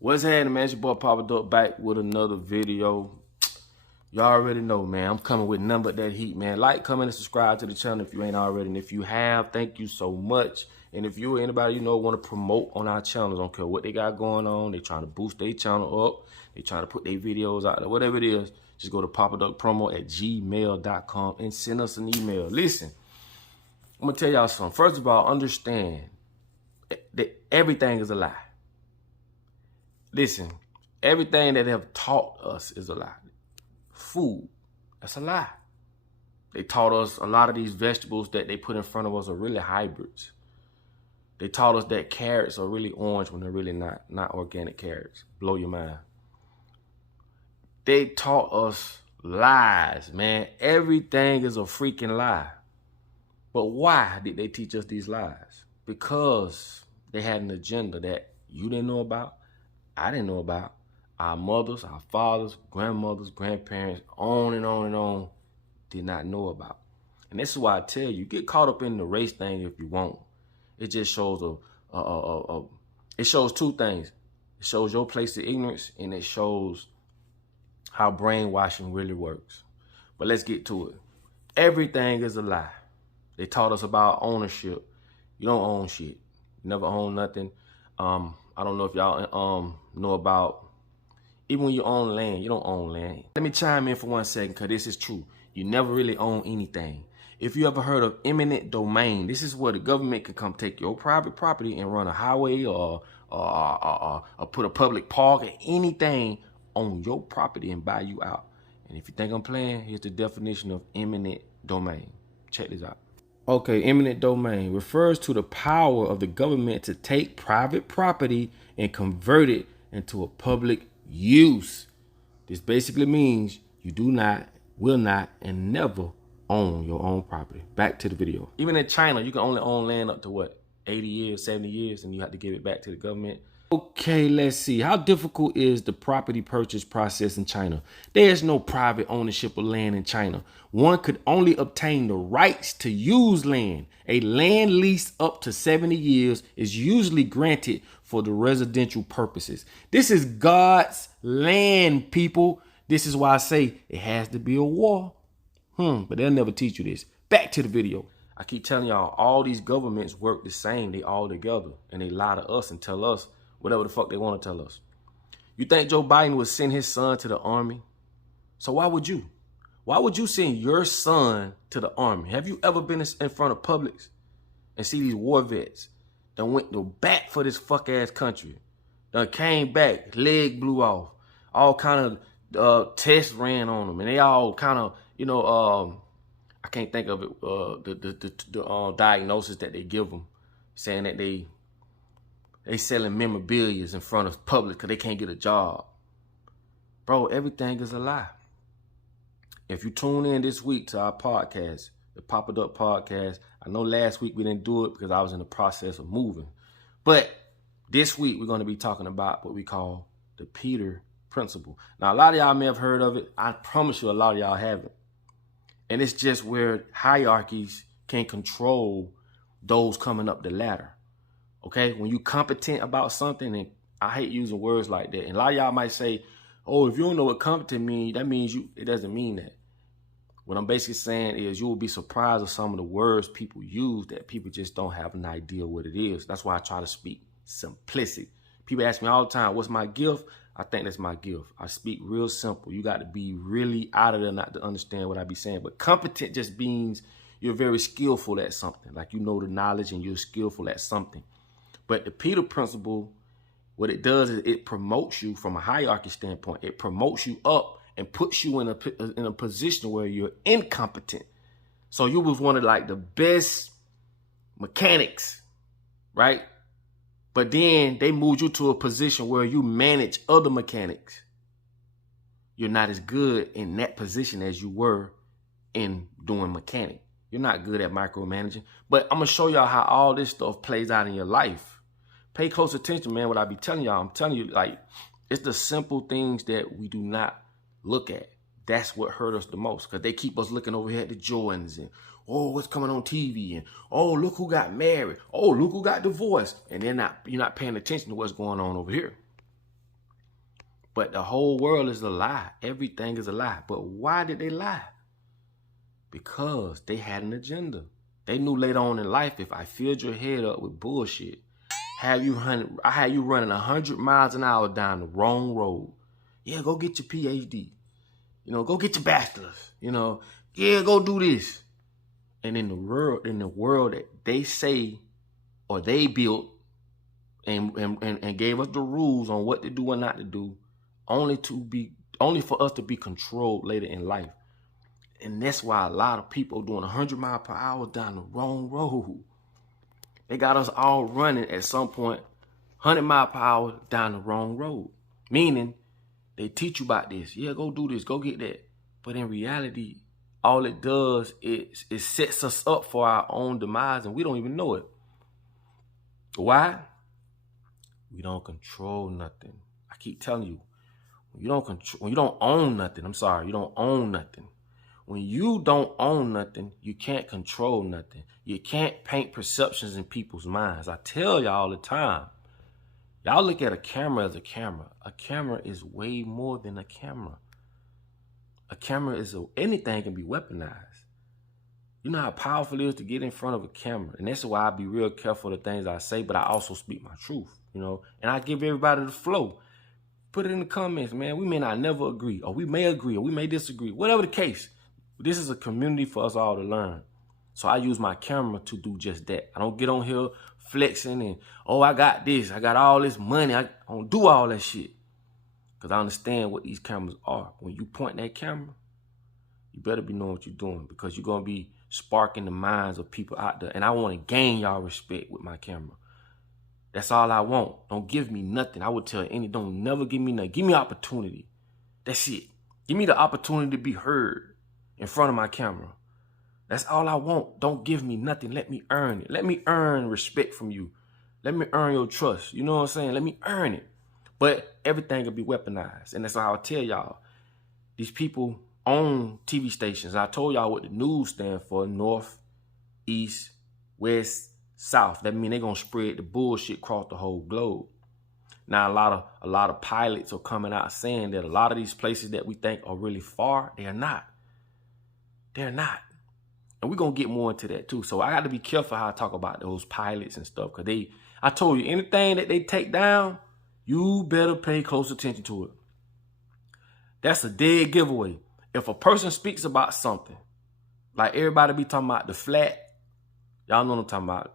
What's happening, man? It's your boy Papa Duck back with another video. Y'all already know, man. I'm coming with nothing but that heat, man. Like, comment, and subscribe to the channel if you ain't already. And if you have, thank you so much. And if you or anybody you know want to promote on our channels, don't care what they got going on, they trying to boost their channel up, they trying to put their videos out there, whatever it is, just go to papaduckpromo@gmail.com and send us an email. Listen, I'm going to tell y'all something. First of all, understand that everything is a lie. Listen, everything that they have taught us is a lie. Food, that's a lie. They taught us a lot of these vegetables that they put in front of us are really hybrids. They taught us that carrots are really orange when they're really not organic carrots. Blow your mind. They taught us lies, man. Everything is a freaking lie. But why did they teach us these lies? Because they had an agenda that you didn't know about, I didn't know about, our mothers, our fathers, grandmothers, grandparents, on and on and on, did not know about. And this is why I tell you, get caught up in the race thing if you want. It just shows it shows two things. It shows your place of ignorance, and it shows how brainwashing really works. But let's get to it. Everything is a lie. They taught us about ownership. You don't own shit. You never own nothing. I don't know if y'all know about, even when you own land, you don't own land. Let me chime in for 1 second, because this is true. You never really own anything. If you ever heard of eminent domain, this is where the government can come take your private property and run a highway or put a public park or anything on your property and buy you out. And if you think I'm playing, here's the definition of eminent domain. Check this out. Okay, eminent domain refers to the power of the government to take private property and convert it into a public use. This basically means you do not, will not, and never own your own property. Back to the video. Even in China, you can only own land up to what, 80 years, 70 years, and you have to give it back to the government. Okay, let's see. How difficult is the property purchase process in China? There's no private ownership of land in China. One could only obtain the rights to use land. A land lease up to 70 years is usually granted for the residential purposes. This is God's land, people. This is why I say it has to be a war. But they'll never teach you this. Back to the video. I keep telling y'all, all these governments work the same. They all together, and they lie to us and tell us whatever the fuck they want to tell us. You think Joe Biden would send his son to the army? So why would you? Why would you send your son to the army? Have you ever been in front of Publix and see these war vets that went to bat for this fuck ass country? That came back, leg blew off, all kind of tests ran on them, and they all kind of, you know, I can't think of it, the diagnosis that they give them, saying that they selling memorabilia in front of public because they can't get a job. Bro, everything is a lie. If you tune in this week to our podcast, the Papa Duck podcast, I know last week we didn't do it because I was in the process of moving. But this week we're going to be talking about what we call the Peter Principle. Now, a lot of y'all may have heard of it. I promise you a lot of y'all haven't. And it's just where hierarchies can control those coming up the ladder. Okay, when you competent about something, and I hate using words like that. And a lot of y'all might say, oh, if you don't know what competent means, that means it doesn't mean that. What I'm basically saying is you will be surprised at some of the words people use that people just don't have an idea what it is. That's why I try to speak simplicity. People ask me all the time, what's my gift? I think that's my gift. I speak real simple. You got to be really out of there not to understand what I be saying. But competent just means you're very skillful at something. Like you know the knowledge and you're skillful at something. But the Peter Principle, what it does is it promotes you from a hierarchy standpoint. It promotes you up and puts you in a position where you're incompetent. So you was one of like the best mechanics, right? But then they moved you to a position where you manage other mechanics. You're not as good in that position as you were in doing mechanic. You're not good at micromanaging. But I'm going to show y'all how all this stuff plays out in your life. Pay close attention, man, what I be telling y'all. I'm telling you, like, it's the simple things that we do not look at. That's what hurt us the most, because they keep us looking over here at the Jordans and, oh, what's coming on TV? And, oh, look who got married. Oh, look who got divorced. And you're not paying attention to what's going on over here. But the whole world is a lie. Everything is a lie. But why did they lie? Because they had an agenda. They knew later on in life, if I filled your head up with bullshit, I had you running 100 miles an hour down the wrong road. Yeah, go get your PhD. Go get your bachelor's. Yeah, go do this. And in the world that they say or they built and gave us the rules on what to do and not to do, only for us to be controlled later in life. And that's why a lot of people doing 100 miles per hour down the wrong road. They got us all running at some point 100 miles per hour down the wrong road. Meaning, they teach you about this. Yeah, go do this, go get that. But in reality, all it does is it sets us up for our own demise, and we don't even know it. Why? We don't control nothing. I keep telling you, when you don't own nothing, you don't own nothing. When you don't own nothing, you can't control nothing. You can't paint perceptions in people's minds. I tell y'all all the time. Y'all look at a camera as a camera. A camera is way more than a camera. A camera anything can be weaponized. You know how powerful it is to get in front of a camera. And that's why I be real careful of the things I say, but I also speak my truth, and I give everybody the flow. Put it in the comments, man. We may not never agree, or we may agree, or we may disagree. Whatever the case, this is a community for us all to learn. So I use my camera to do just that. I don't get on here flexing and, I got this, I got all this money. I don't do all that shit. Because I understand what these cameras are. When you point that camera, you better be knowing what you're doing, because you're going to be sparking the minds of people out there. And I want to gain y'all respect with my camera. That's all I want. Don't give me nothing. I would tell don't never give me nothing. Give me opportunity. That's it. Give me the opportunity to be heard in front of my camera. That's all I want. Don't give me nothing. Let me earn it. Let me earn respect from you. Let me earn your trust. You know what I'm saying? Let me earn it. But everything will be weaponized. And that's how I tell y'all. These people own TV stations. I told y'all what the news stand for: North, East, West, South. That means they're going to spread the bullshit across the whole globe. Now, a lot of pilots are coming out saying that a lot of these places that we think are really far, they're not. They're not. And we're going to get more into that too. So I got to be careful how I talk about those pilots and stuff. Because I told you, anything that they take down, you better pay close attention to it. That's a dead giveaway. If a person speaks about something, like everybody be talking about the flat, y'all know what I'm talking about,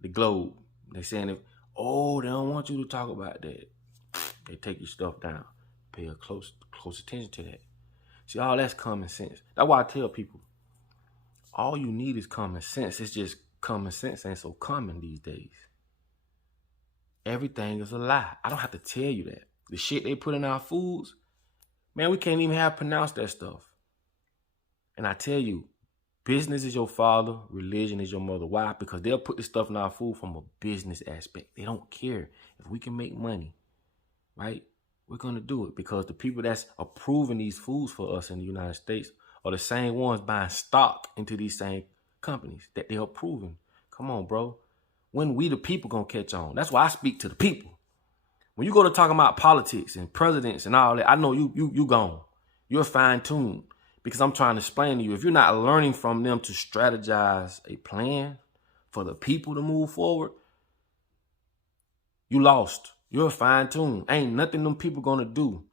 the globe. They saying, they don't want you to talk about that. They take your stuff down. Pay a close attention to that. See, all that's common sense. That's why I tell people, all you need is common sense. It's just common sense ain't so common these days. Everything is a lie. I don't have to tell you that. The shit they put in our foods, man, we can't even pronounce that stuff. And I tell you, business is your father, religion is your mother. Why? Because they'll put this stuff in our food from a business aspect. They don't care. If we can make money, right, we're going to do it. Because the people that's approving these foods for us in the United States are the same ones buying stock into these same companies that they're approving. Come on, bro. When we the people gonna catch on? That's why I speak to the people. When you go to talking about politics and presidents and all that, I know you gone. You're fine-tuned. Because I'm trying to explain to you, if you're not learning from them to strategize a plan for the people to move forward, you lost. You're fine-tuned. Ain't nothing them people gonna do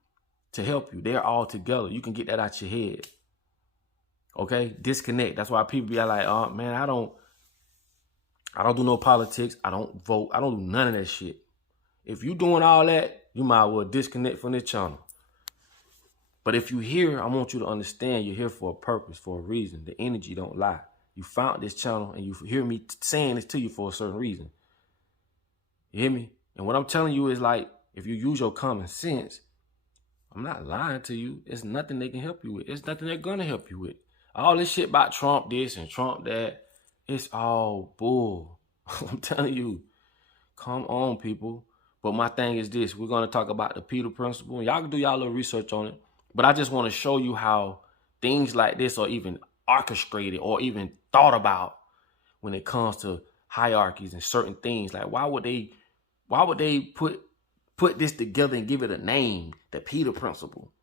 to help you. They're all together. You can get that out your head. Okay? Disconnect. That's why people be like, oh man, I don't do no politics. I don't vote. I don't do none of that shit. If you doing all that, you might well disconnect from this channel. But if you here, I want you to understand you're here for a purpose, for a reason. The energy don't lie. You found this channel and you hear me saying this to you for a certain reason. You hear me? And what I'm telling you is, like, if you use your common sense, I'm not lying to you. It's nothing they can help you with. It's nothing they're going to help you with. All this shit about Trump this and Trump that, it's all bull. I'm telling you. Come on, people. But my thing is this. We're going to talk about the Peter Principle. Y'all can do y'all little research on it. But I just want to show you how things like this are even orchestrated or even thought about when it comes to hierarchies and certain things. Like, why would they put put this together and give it a name, the Peter Principle.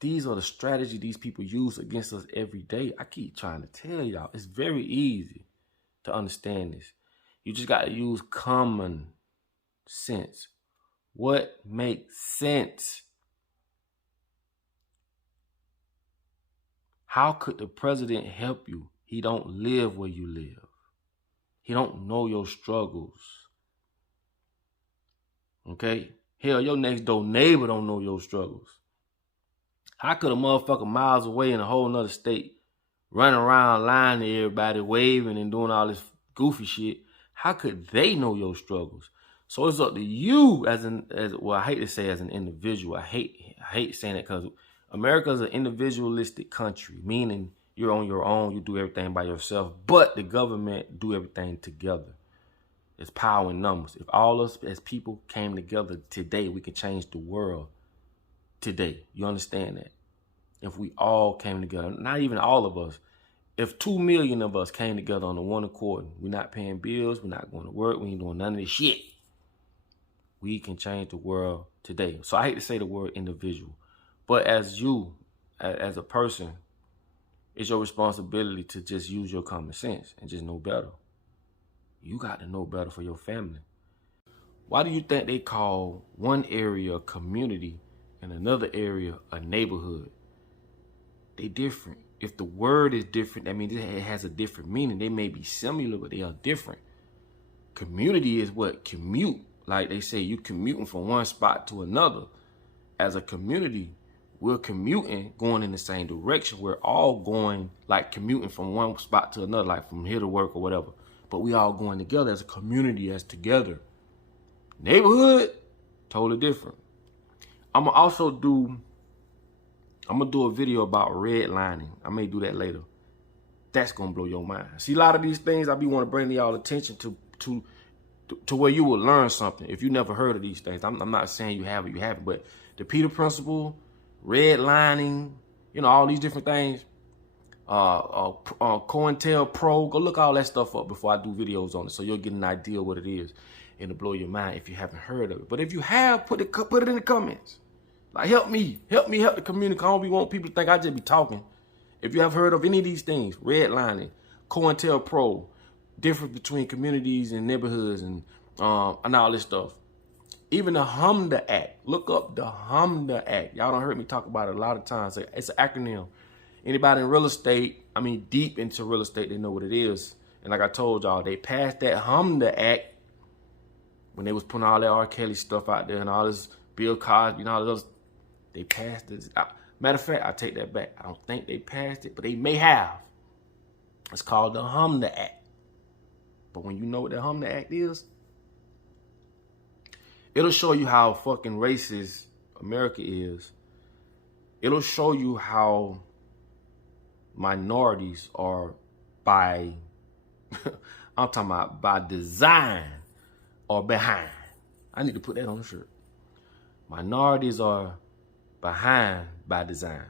These are the strategies these people use against us every day. I keep trying to tell y'all, it's very easy to understand this. You just got to use common sense. What makes sense? How could the president help you? He don't live where you live. He don't know your struggles. Okay? Hell, your next door neighbor don't know your struggles. How could a motherfucker miles away in a whole nother state running around lying to everybody, waving and doing all this goofy shit? How could they know your struggles? So it's up to you well, I hate to say as an individual. I hate saying it because America is an individualistic country, meaning you're on your own, you do everything by yourself, but the government do everything together. It's power in numbers. If all us as people came together today, we could change the world today. You understand that? If we all came together, not even all of us, if 2 million of us came together on the one accord, we're not paying bills, we're not going to work, we ain't doing none of this shit, we can change the world today. So I hate to say the word individual, but as you, as a person, it's your responsibility to just use your common sense and just know better. You got to know better for your family. Why do you think they call one area a community and another area a neighborhood? They different. If the word is different, that means it has a different meaning. They may be similar, but they are different. Community is what? Commute. Like they say, you commuting from one spot to another. As a community, we're commuting, going in the same direction. We're all going, like commuting from one spot to another, like from here to work or whatever. But we all going together as a community, as together. Neighborhood, totally different. I'm gonna do a video about redlining. I may do that later. That's gonna blow your mind. See, a lot of these things I be want to bring to y'all attention to where you will learn something. If you never heard of these things, I'm not saying you have it, you haven't, but the Peter Principle, redlining, you know, all these different things. COINTELPRO, go look all that stuff up before I do videos on it, so you'll get an idea of what it is, and it'll blow your mind if you haven't heard of it. But if you have, put it in the comments. Like, help me help the community. I don't want people to think I just be talking. If you have heard of any of these things, redlining, COINTELPRO, difference between communities and neighborhoods, and all this stuff. Even the HMDA Act. Look up the HMDA Act. Y'all don't heard me talk about it a lot of times. It's an acronym. Anybody in real estate, I mean deep into real estate, they know what it is. And like I told y'all, they passed that HMDA Act when they was putting all that R. Kelly stuff out there and all this Bill Cosby and all those. They passed this. Matter of fact, I take that back. I don't think they passed it, but they may have. It's called the HMDA Act. But when you know what the HMDA Act is, it'll show you how fucking racist America is. It'll show you how minorities are by, I'm talking about by design or behind. I need to put that on the shirt. Minorities are behind by design.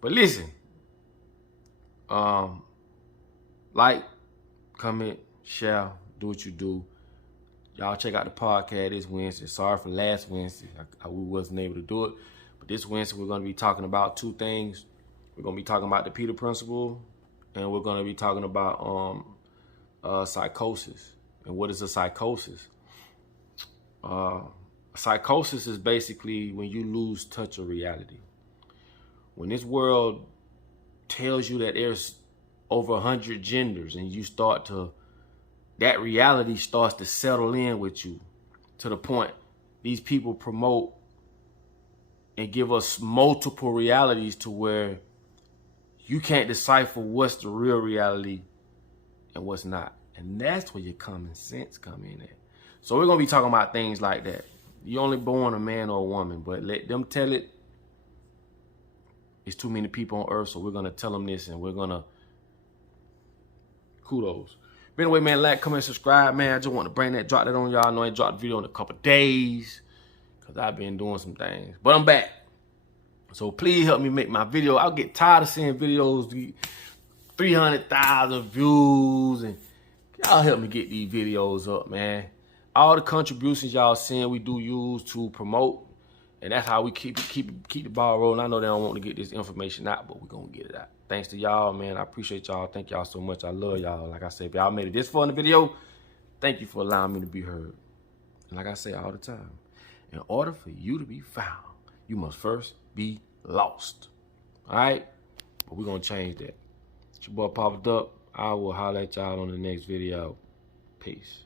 But listen, like, comment, share, do what you do. Y'all check out the podcast this Wednesday. Sorry for last Wednesday. We wasn't able to do it. But this Wednesday, we're going to be talking about two things. We're going to be talking about the Peter Principle, and we're going to be talking about psychosis. And what is a psychosis? Psychosis is basically when you lose touch of reality. When this world tells you that there's over 100 genders and you start to, that reality starts to settle in with you to the point these people promote and give us multiple realities to where you can't decipher what's the real reality and what's not. And that's where your common sense come in at. So we're going to be talking about things like that. You're only born a man or a woman, but let them tell it. It's too many people on earth, so we're going to tell them this, and we're going to kudos. But anyway, man, like, comment, subscribe, man. I just want to drop that on y'all. I know I ain't dropped a video in a couple days because I've been doing some things. But I'm back. So please help me make my video. I'll get tired of seeing videos, 300,000 views, and y'all help me get these videos up, man. all the contributions y'all seeing we do use to promote, and that's how we keep the ball rolling. I know they don't want to get this information out, but we're gonna get it out. Thanks to y'all, man. I appreciate y'all. Thank y'all so much. I love y'all. Like I said, if y'all made it this far in the video, thank you for allowing me to be heard. And like I say all the time, in order for you to be found, you must first be lost. All right? But we're going to change that. It's your boy Papa Duck. I will holler at y'all on the next video. Peace.